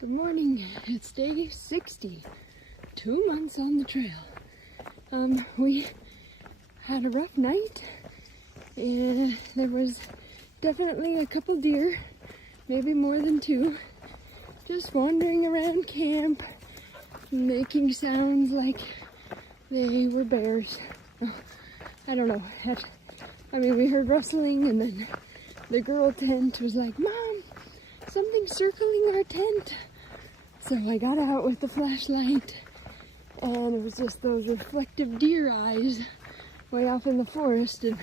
Good morning. It's day 60. 2 months on the trail. We had a rough night. There was definitely a couple deer, maybe more than two, just wandering around camp, making sounds like they were bears. I don't know. We heard rustling, and then the girl tent was like, "Mom, something's circling our tent." So I got out with the flashlight, and it was just those reflective deer eyes way off in the forest, and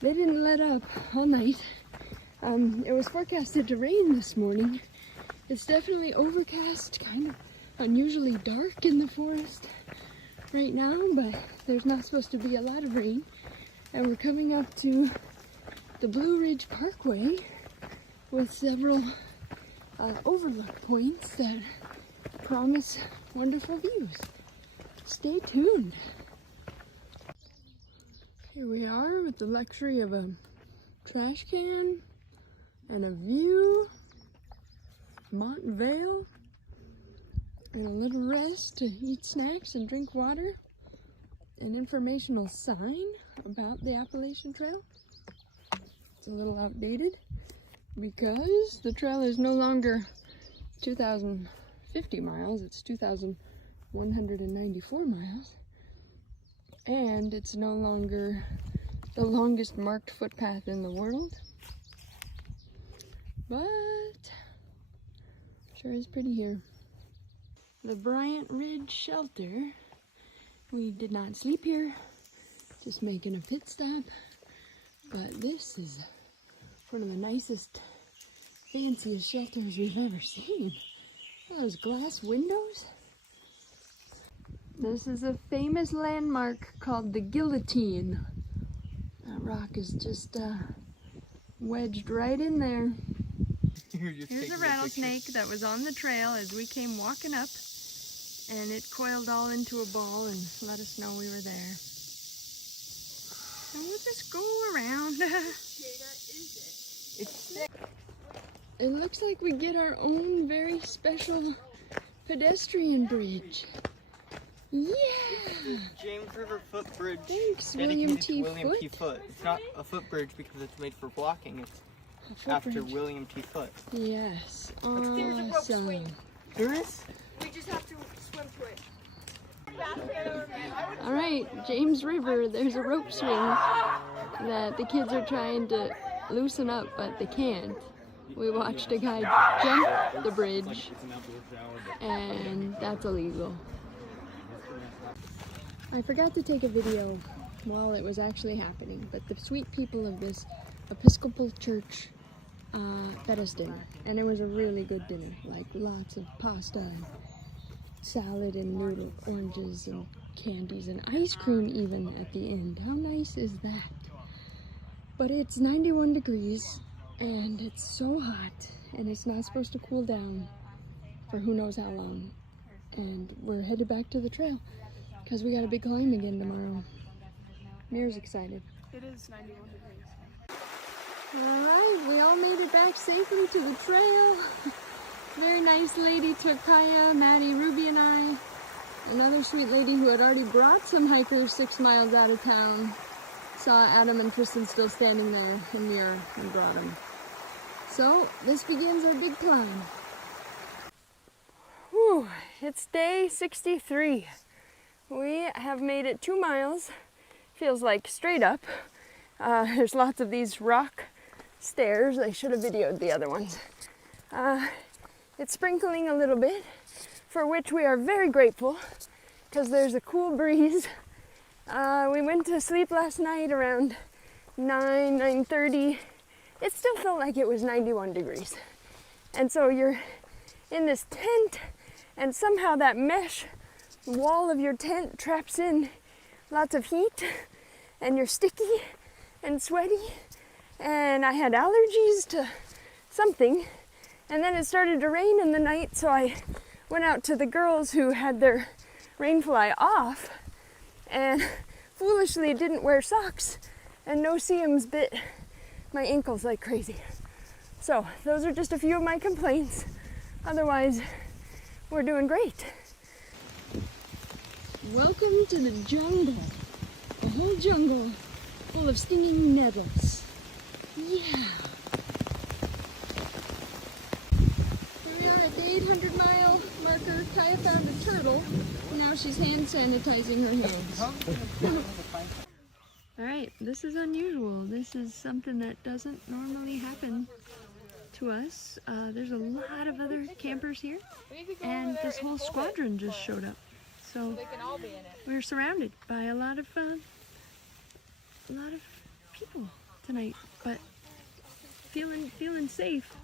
they didn't let up all night. It was forecasted to rain this morning. It's definitely overcast, kind of unusually dark in the forest right now, but there's not supposed to be a lot of rain. And we're coming up to the Blue Ridge Parkway with several overlook points that promise wonderful views. Stay tuned. Here we are with the luxury of a trash can and a view, Montvale, and a little rest to eat snacks and drink water. An informational sign about the Appalachian Trail. It's a little outdated because the trail is no longer 2,050 miles, it's 2,194 miles. And it's no longer the longest marked footpath in the world. But sure is pretty here. The Bryant Ridge Shelter. We did not sleep here, just making a pit stop. But this is one of the nicest, fanciest shelters we've ever seen. All those glass windows. This is a famous landmark called the Guillotine. That rock is just wedged right in there. Here's a rattlesnake that was on the trail as we came walking up, and it coiled all into a ball and let us know we were there. And we'll just go around. It looks like we get our own very special pedestrian bridge. Yeah! James River Footbridge. Thanks, William T. Foote. It's not a footbridge because it's made for walking. It's after William T. Foote. Yes. There's a rope swing. There is? We just have to swim to it. All right, James River, there's a rope swing that the kids are trying to loosen up, but they can't. We watched a guy jump the bridge, and that's illegal. I forgot to take a video while it was actually happening, but the sweet people of this Episcopal church fed us dinner, and it was a really good dinner, like lots of pasta and salad and noodle, oranges and candies and ice cream even at the end. How nice is that? But it's 91 degrees and it's so hot, and it's not supposed to cool down for who knows how long. And we're headed back to the trail because we got a big climb again tomorrow. Mir's excited. It is 91 degrees. All right, we all made it back safely to the trail. Very nice lady took Kaya, Maddie, Ruby, and I. Another sweet lady who had already brought some hikers 6 miles out of town saw Adam and Kristen still standing there in Mir and brought them. So this begins our big climb. Whew, it's day 63. We have made it 2 miles. Feels like straight up. There's lots of these rock stairs. I should have videoed the other ones. It's sprinkling a little bit, for which we are very grateful because there's a cool breeze. We went to sleep last night around 9:30. It still felt like it was 91 degrees. And so you're in this tent, and somehow that mesh wall of your tent traps in lots of heat, and you're sticky and sweaty. And I had allergies to something. And then it started to rain in the night, so I went out to the girls who had their rainfly off and foolishly didn't wear socks, and no-see-ums bit my ankles like crazy. So those are just a few of my complaints. Otherwise, we're doing great. Welcome to the jungle. A whole jungle full of stinging nettles. Yeah. Here we are at the 800-mile marker. Kaya found a turtle. Now she's hand sanitizing her hands. Alright, this is unusual. This is something that doesn't normally happen to us. There's a lot of other campers here, and this whole squadron just showed up. So we're surrounded by a lot of people tonight, but feeling safe.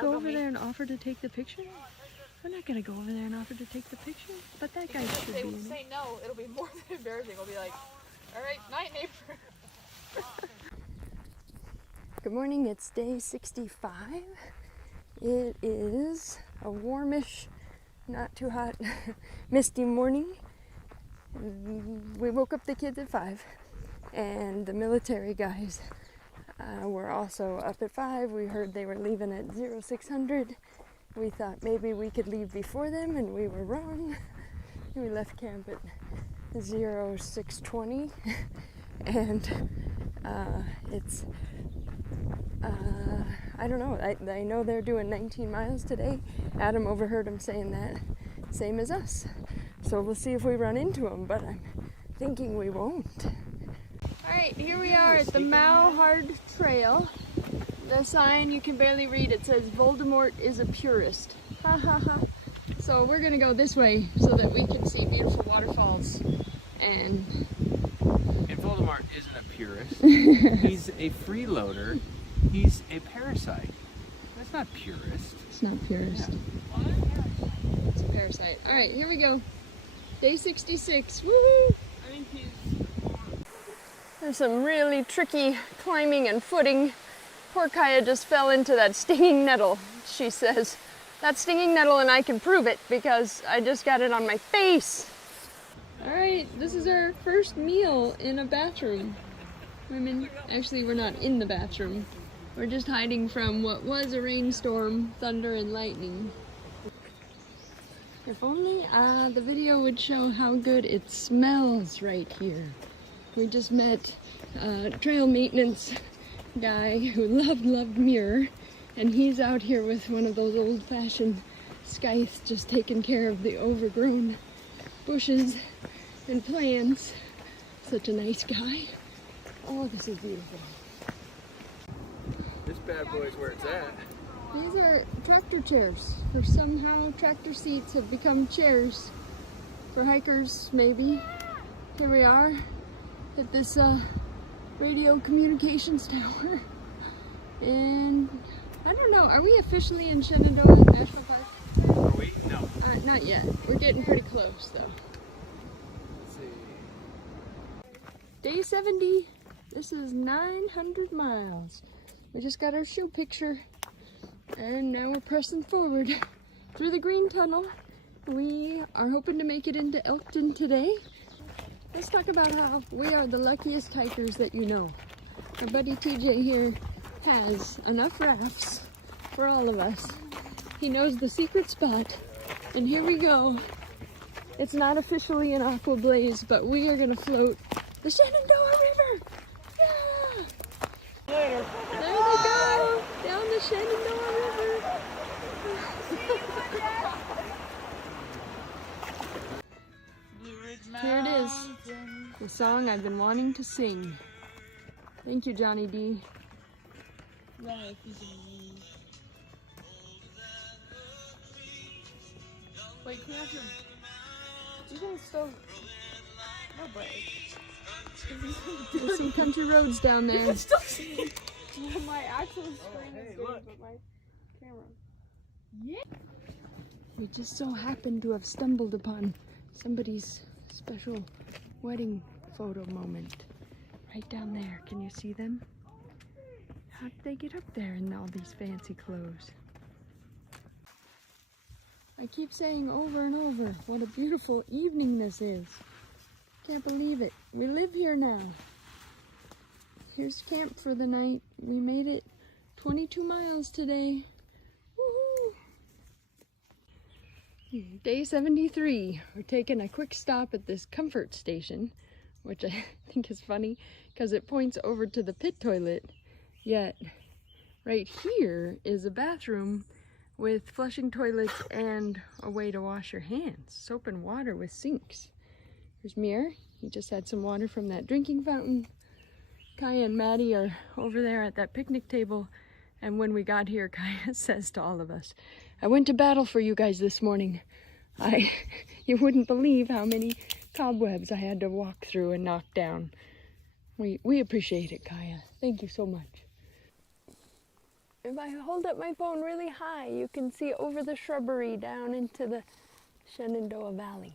Go over there and offer to take the picture? We're not gonna go over there and offer to take the picture, but that guy should be in it. Say no, it'll be more than embarrassing. We'll be like, all right, night, neighbor. Good morning, it's day 65. It is a warmish, not too hot, misty morning. We woke up the kids at 5, and the military guys were also up at 5. We heard they were leaving at 0600. We thought maybe we could leave before them, and we were wrong. We left camp at 0620, and it's I don't know. I know they're doing 19 miles today. Adam overheard him saying that, same as us. So we'll see if we run into them, but I'm thinking we won't. All right, here we are at the Appalachian Trail. The sign, you can barely read, it says Voldemort is a purist. Ha ha ha. So we're gonna go this way so that we can see beautiful waterfalls. And Voldemort isn't a purist. He's a freeloader. He's a parasite. That's not purist. It's not purist. Yeah. It's a parasite. All right, here we go. Day 66. Woohoo! There's some really tricky climbing and footing. Poor Kaya just fell into that stinging nettle, she says. That stinging nettle, and I can prove it because I just got it on my face. All right, this is our first meal in a bathroom. Actually, we're not in the bathroom. We're just hiding from what was a rainstorm, thunder and lightning. If only the video would show how good it smells right here. We just met a trail maintenance guy who loved Muir, and he's out here with one of those old-fashioned scythes just taking care of the overgrown bushes and plants. Such a nice guy. Oh, this is beautiful. This bad boy's where it's at. These are tractor chairs. Or somehow tractor seats have become chairs for hikers, maybe. Here we are at this radio communications tower. And I don't know, are we officially in Shenandoah National Park? Are we? No. Not yet. We're getting pretty close though. Let's see. Day 70. This is 900 miles. We just got our shoe picture, and now we're pressing forward through the green tunnel. We are hoping to make it into Elkton today. Let's talk about how we are the luckiest hikers that you know. Our buddy TJ here has enough rafts for all of us. He knows the secret spot, and here we go. It's not officially an aqua blaze, but we are gonna float the Shenandoah River. Yeah! Later. There they go, down the Shenandoah River. Here it is, the song I've been wanting to sing. Thank you, Johnny D. Wait, can we have your... You can still... No break. There's some country roads down You there. can still see my actual screen is good, but my camera. Yeah. We just so happened to have stumbled upon somebody's special wedding photo moment. Right down there. Can you see them? How did they get up there in all these fancy clothes? I keep saying over and over what a beautiful evening this is. Can't believe it. We live here now. Here's camp for the night. We made it 22 miles today. Woo. Woohoo! Day 73. We're taking a quick stop at this comfort station, which I think is funny because it points over to the pit toilet. Yet, right here is a bathroom with flushing toilets and a way to wash your hands. Soap and water with sinks. Here's Mir. He just had some water from that drinking fountain. Kaya and Maddie are over there at that picnic table. And when we got here, Kaya says to all of us, I went to battle for you guys this morning. You wouldn't believe how many cobwebs I had to walk through and knock down. We appreciate it, Kaya. Thank you so much. If I hold up my phone really high, you can see over the shrubbery down into the Shenandoah Valley.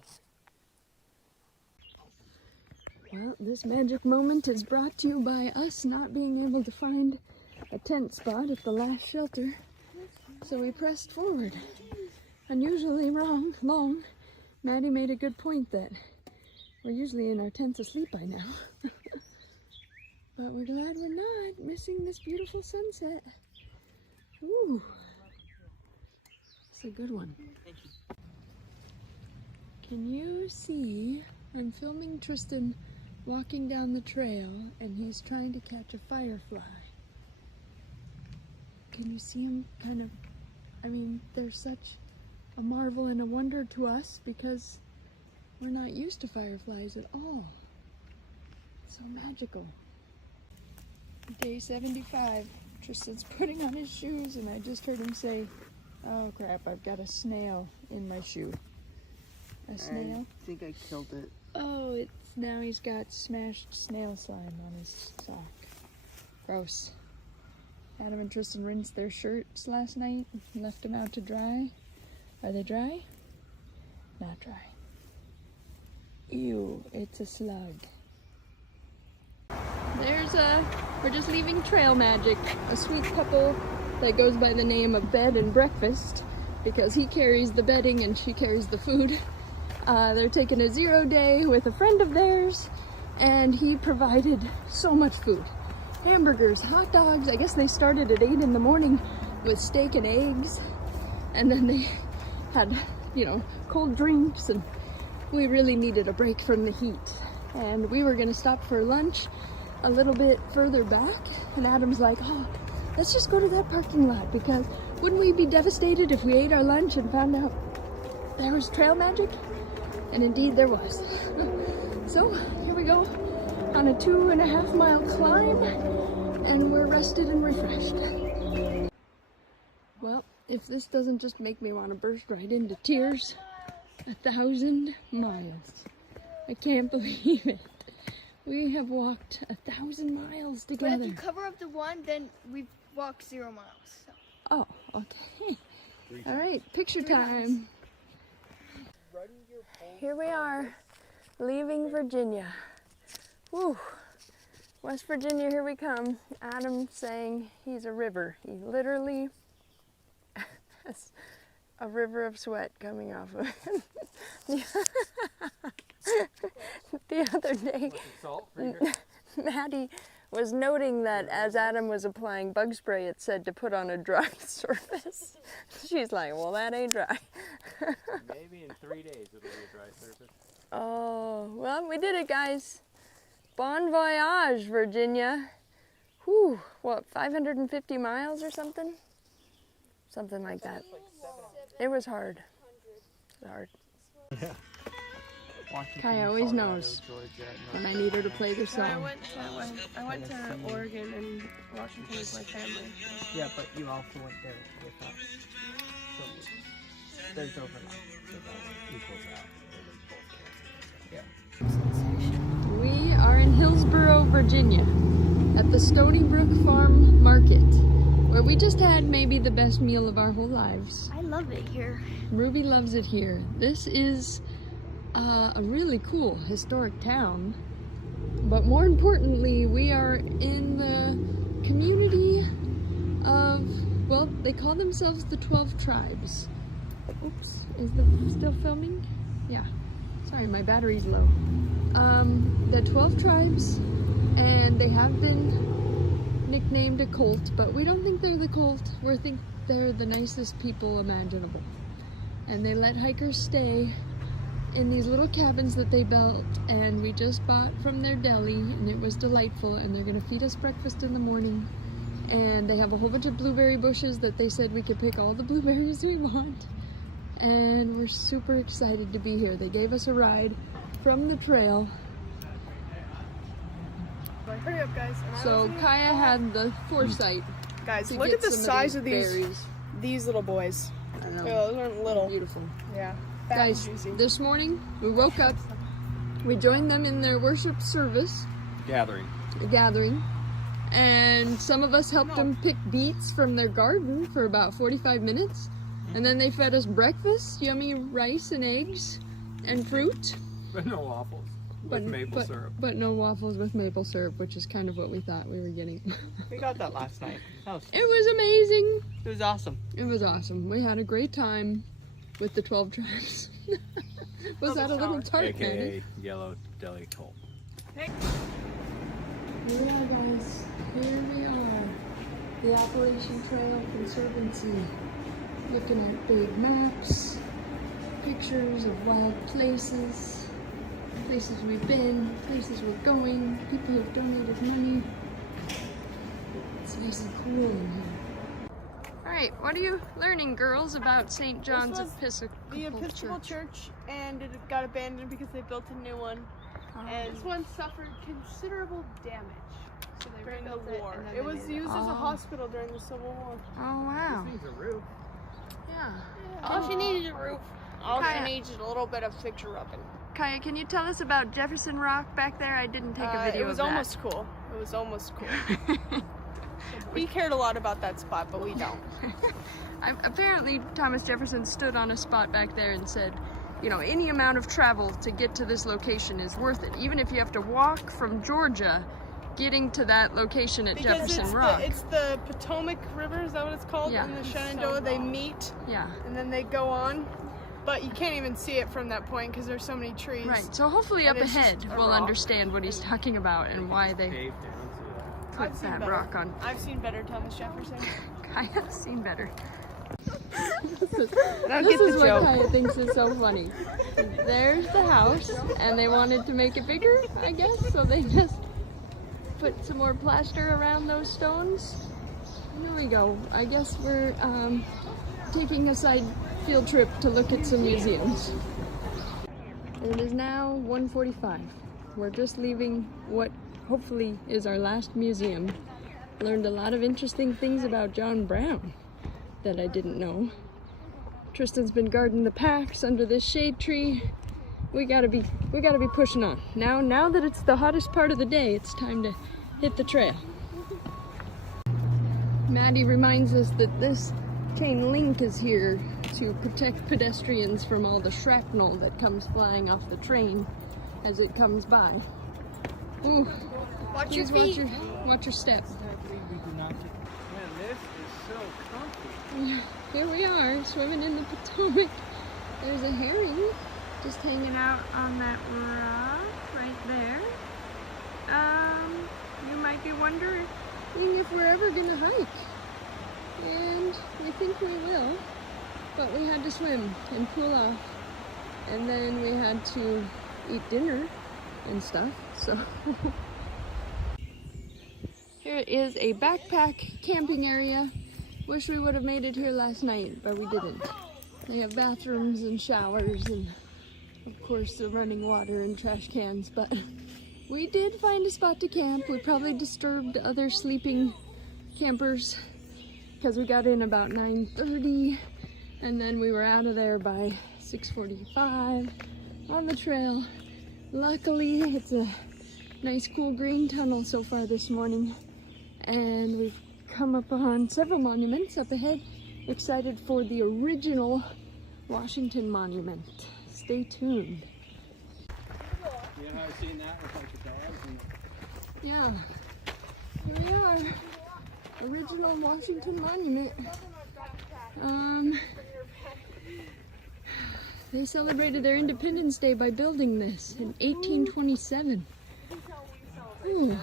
Well, this magic moment is brought to you by us not being able to find a tent spot at the last shelter. So we pressed forward. Unusually long. Maddie made a good point that we're usually in our tents asleep by now. But we're glad we're not missing this beautiful sunset. Ooh, it's a good one. Can you see, I'm filming Tristan walking down the trail and he's trying to catch a firefly. Can you see him kind of, I mean, they're such a marvel and a wonder to us because we're not used to fireflies at all. It's so magical. Day 75. Tristan's putting on his shoes and I just heard him say, oh crap, I've got a snail in my shoe. A snail? I think I killed it. Oh, it's now he's got smashed snail slime on his sock. Gross. Adam and Tristan rinsed their shirts last night and left them out to dry. Are they dry? Not dry. Ew, it's a slug. We're just leaving Trail Magic, a sweet couple that goes by the name of Bed and Breakfast because he carries the bedding and she carries the food. They're taking a 0 day with a friend of theirs and he provided so much food. Hamburgers, hot dogs. I guess they started at 8 in the morning with steak and eggs and then they had, cold drinks and we really needed a break from the heat. And we were gonna stop for lunch a little bit further back and Adam's like, oh, let's just go to that parking lot because wouldn't we be devastated if we ate our lunch and found out there was Trail Magic? And indeed there was. So here we go on a 2.5 mile climb and we're rested and refreshed. Well, if this doesn't just make me want to burst right into tears, 1,000 miles. I can't believe it. We have walked 1,000 miles together. But if you cover up the one, then we've walked 0 miles. So. Oh, okay. All right, picture time. Here we are, leaving Virginia. Woo! West Virginia, here we come. Adam saying he's a river. He literally has a river of sweat coming off of him. The other day, Maddie was noting that as Adam was applying bug spray, it said to put on a dry surface. She's like, well, that ain't dry. Maybe in 3 days it'll be a dry surface. Oh, well, we did it, guys. Bon voyage, Virginia. Whew, what, 550 miles or something? Something like that. It was hard. It was hard. Yeah. Kaya always knows when I need her to play the So I song. went to Oregon and Washington with my family. Yeah, but you also went there with us. So there's overlap. So that equals out. We are in Hillsboro, Virginia, at the Stony Brook Farm Market, where we just had maybe the best meal of our whole lives. I love it here. Ruby loves it here. This is a really cool historic town, but more importantly, we are in the community of, well, they call themselves the 12 tribes. Oops, is the still filming? Yeah, sorry, my battery's low. The 12 tribes, and they have been nicknamed a cult, but we don't think they're the cult. We think they're the nicest people imaginable. And they let hikers stay in these little cabins that they built, and we just bought from their deli, and it was delightful, and they're gonna feed us breakfast in the morning. And they have a whole bunch of blueberry bushes that they said we could pick all the blueberries we want. And we're super excited to be here. They gave us a ride from the trail. Hurry up, guys. So Kaya had the foresight. Guys, to look get at the some of size of berries. these little boys. I know. Yeah, those aren't little. Beautiful. Yeah. Fat Guys, and juicy. this morning we woke up, we joined them in their worship service, Gathering. a gathering, and some of us helped them pick beets from their garden for about 45 minutes, and then they fed us breakfast, yummy rice and eggs and fruit. But no waffles with maple syrup. But no waffles with maple syrup, which is kind of what we thought we were getting. We got that last night. That was, It was amazing. it was awesome. It was awesome. We had a great time with the 12 tribes. Was that a little tart, AKA Manny? Yellow Deli Colt. Here we are, guys. Here we are. The Appalachian Trail Conservancy. Looking at big maps, pictures of wild places, places we've been, places we're going, people who've donated money. It's nice and cool in here. Alright, what are you learning, girls, about St. John's was Episcopal The Episcopal Church, and it got abandoned because they built a new one. And this one suffered considerable damage. So they during the war. It was used as a hospital during the Civil War. Oh, wow. This needs a roof. Yeah. All she needed is a roof. All Kaya. she needs is a little bit of fixture rubbing. Kaya, can you tell us about Jefferson Rock back there? I didn't take a video It was of that. almost cool. It was almost cool. We cared a lot about that spot, but we don't. Apparently, Thomas Jefferson stood on a spot back there and said, you know, any amount of travel to get to this location is worth it. Even if you have to walk from Georgia, getting to that location at Because Jefferson Rock. it's the Potomac River, is that what it's called? Yeah. And the Shenandoah, they meet, Yeah, and then they go on. But you can't even see it from that point because there's so many trees. right. So hopefully up And it's ahead just a we'll rock. understand what he's talking about and why they Paved down to put I've seen that better. rock on. I've seen better, Thomas Jefferson. Kaya's seen better. Don't This is what Kaya thinks is so funny. There's the house, and they wanted to make it bigger, I guess, so they just put some more plaster around those stones. Here we go. I guess we're taking a side field trip to look at some museums. It is now 1:45. We're just leaving what hopefully is our last museum. Learned a lot of interesting things about John Brown that I didn't know. Tristan's been guarding the packs under this shade tree. We gotta be pushing on. Now that it's the hottest part of the day, it's time to hit the trail. Maddie reminds us that this chain link is here to protect pedestrians from all the shrapnel that comes flying off the train as it comes by. Ooh, Watch your please feet. watch your step. Man, this is so comfy. Here we are, swimming in the Potomac. There's a herring just hanging out on that rock right there. You might be wondering if we're ever gonna hike. And we think we will, but we had to swim and cool off. And then we had to eat dinner and stuff, so. Here is a backpack camping area. Wish we would have made it here last night, but we didn't. They have bathrooms and showers and of course the running water and trash cans, but we did find a spot to camp. We probably disturbed other sleeping campers because we got in about 9:30 and then we were out of there by 6:45 on the trail. Luckily, it's a nice cool green tunnel so far this morning, and we've come upon several monuments up ahead. Excited for the original Washington Monument. Stay tuned. Yeah, I've seen that with like the dogs and Yeah, here we are. Original Washington Monument. They celebrated their Independence Day by building this in 1827. Ooh.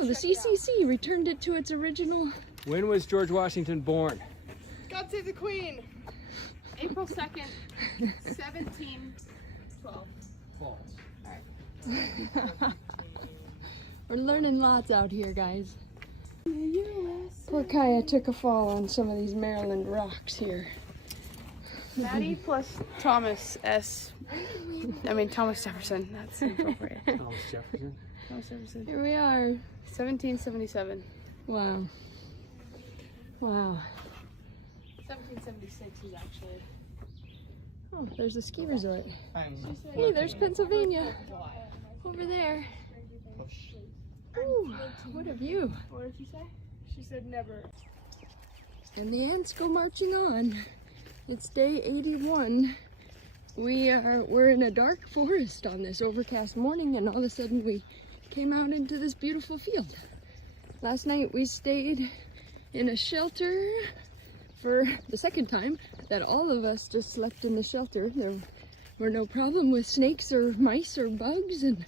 Oh, the CCC returned it to its original. When was George Washington born? God save the Queen. April 2nd, 1712. False. We're learning lots out here, guys. Poor Kaya took a fall on some of these Maryland rocks here. Maddie plus Thomas Thomas Jefferson. That's inappropriate. Thomas Jefferson. Thomas Jefferson. Here we are. 1777. Wow. Wow. 1776 is actually. Oh, there's a ski resort. I'm Hey, there's Pennsylvania. Over there. Ooh, what a view. What did she say? She said never. And the ants go marching on. It's day 81. We're in a dark forest on this overcast morning, and all of a sudden we came out into this beautiful field. Last night we stayed in a shelter for the second time that all of us just slept in the shelter. There were no problem with snakes or mice or bugs, and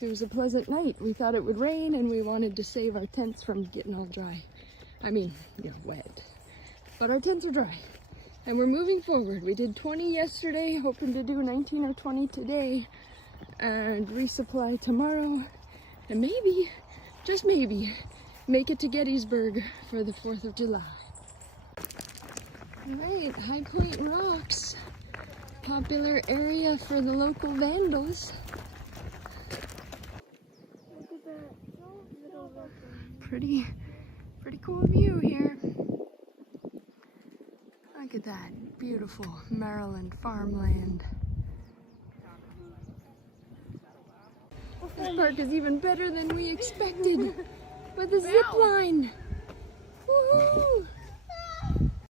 it was a pleasant night. We thought it would rain, and we wanted to save our tents from getting all dry. I mean, wet. But our tents are dry. And we're moving forward. We did 20 yesterday, hoping to do 19 or 20 today, and resupply tomorrow, and maybe, just maybe, make it to Gettysburg for the 4th of July. All right, High Point Rocks, popular area for the local vandals. Look at that. Pretty cool view here. Look at that beautiful Maryland farmland. This park is even better than we expected with a zip line.